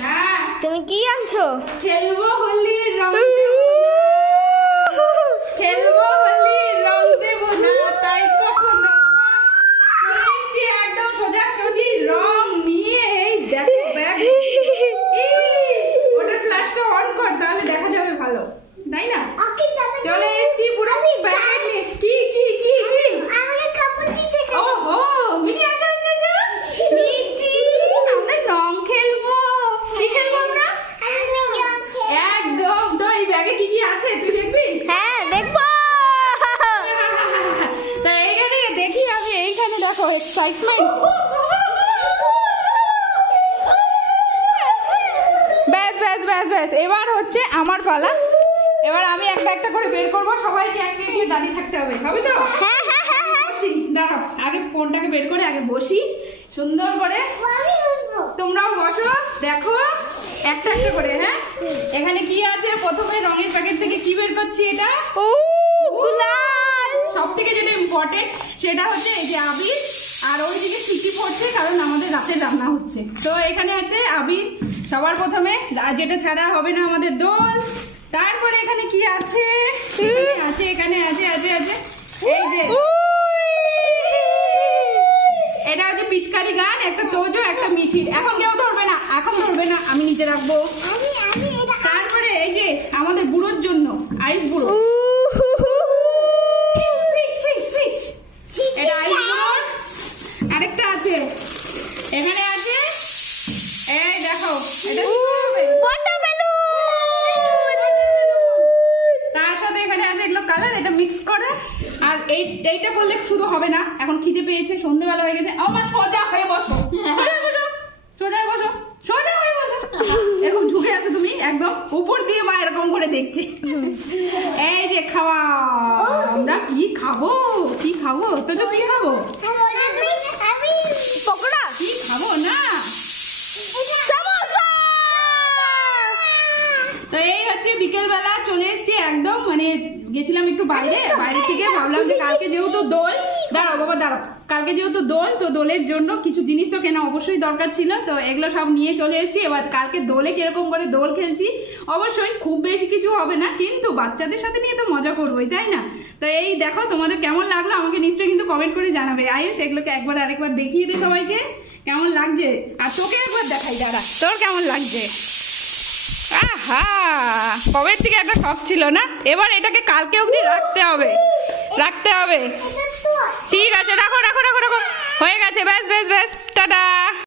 হ্যাঁ তুমি কি আনছো? খেলবো হোলি রং খেলবো হোলি রং দেবো না তাই কখনো এসেছি একদম সোজাসুজি রং নিয়ে। এই দেখো ব্যাগ, ওটার ফ্ল্যাশটা অন কর তাহলে দেখা যাবে ভালো, তাই না? চলে এসেছি পুরো প্যাকেট নিয়ে। কি কি কি কি ওহো মিনি আসো আসো আসো। মিঠি আমরা রং খেলবো। কি খেলবো আমরা? একদম। তো এই ব্যাগে কি কি আছে তুই দেখবি? হ্যাঁ দেখবো। তা এইখানে দেখি আমি, এইখানে দেখো এক্সাইটমেন্ট। ব্যাস ব্যাস ব্যাস ব্যাস, এবার হচ্ছে আমার পালা। এবার আমি একটা একটা করে বের করবো, সবাইকে একটা দিয়ে দাঁড়িয়ে থাকতে হবে, হবে তো? হ্যাঁ হ্যাঁ হ্যাঁ হ্যাঁ। বসি, দাঁড়াও আগে ফোনটাকে বের করে আগে বসি সুন্দর করে। তোমরাও বসো, দেখো একটা একটা করে। হ্যাঁ এখানে কি আছে? প্রথমে রঙের প্যাকেট থেকে কি বের করছি? এটা ও গুলাল। সব থেকে যেটা ইম্পর্টেন্ট সেটা হচ্ছে এই যে আবির, আর ওইদিকে সিটি পড়ছে কারণ আমাদের রাতে রান্না হচ্ছে। তো এখানে আছে আবির সবার প্রথমে, যেটা ছাড়া হবে না আমাদের দোল। তারপরে এখানে কি আছে? আছে এখানে আছে আছে আছে এই যে এটা হচ্ছে পিচকারি গান, একটা তোজো একটা মিঠির। এখন কেউ ধরবে না, এখন ধরবে না, আমি নিচে রাখবো। তারপরে এই যে আমাদের বুড়োর জন্য আইস বুড়ো, এটা আইস বুড়োর। আরেকটা আছে এখানে আছে, এই দেখো এটা তার সাথে এখানে আছে এগুলো কালার, এটা মিক্স করে। আর এইটা করলে শুধু হবে না, এখন খিদে পেয়েছে, সন্ধ্যেবেলা হয়ে গেছে। আমার সোজা হয়ে বসো, সোজা বসো, সোজা বসো, সোজা হয়ে বসো। এরকম ঝুঁকে আছে তুমি একদম উপর দিয়ে, মা এরকম করে দেখছি। এই যে খাওয়া, আমরা কি খাবো? কি খাবো? তো কি খাবো? পকোড়া কি খাবো না? সমোসা। তো এই হচ্ছে বিকেল বেলা চলে এসেছি একদম, মানে গেছিলাম একটু বাইরে, বাইরে থেকে ভাবলাম যে কালকে যেহেতু দোল, দাঁড়াও বাবা দাঁড়াও, কালকে যেহেতু দোল, তো দোলের জন্য কিছু জিনিস তো কেনা অবশ্যই দরকার ছিল। তো এগুলো সব নিয়ে চলে এসেছি। এবার কালকে দোলে কিরকম করে দোল খেলছি, অবশ্যই খুব বেশি কিছু হবে না, কিন্তু বাচ্চাদের সাথে নিয়ে তো মজা করবোই, তাই না? তো এই দেখো তোমাদের কেমন লাগলো আমাকে নিশ্চয়ই কিন্তু কমেন্ট করে জানাবে। আয়ুষ এগুলোকে একবার আরেকবার দেখিয়ে দে সবাইকে কেমন লাগছে, আর তোকে একবার দেখাই, দাঁড়া তোর কেমন লাগছে। আহা, কবের থেকে একটা শখ ছিল না, এবার এটাকে কালকে অবধি রাখতে হবে, রাখতে হবে। ঠিক আছে রাখো রাখো রাখো রাখো, হয়ে গেছে, ব্যাস ব্যাস ব্যাস, টাটা।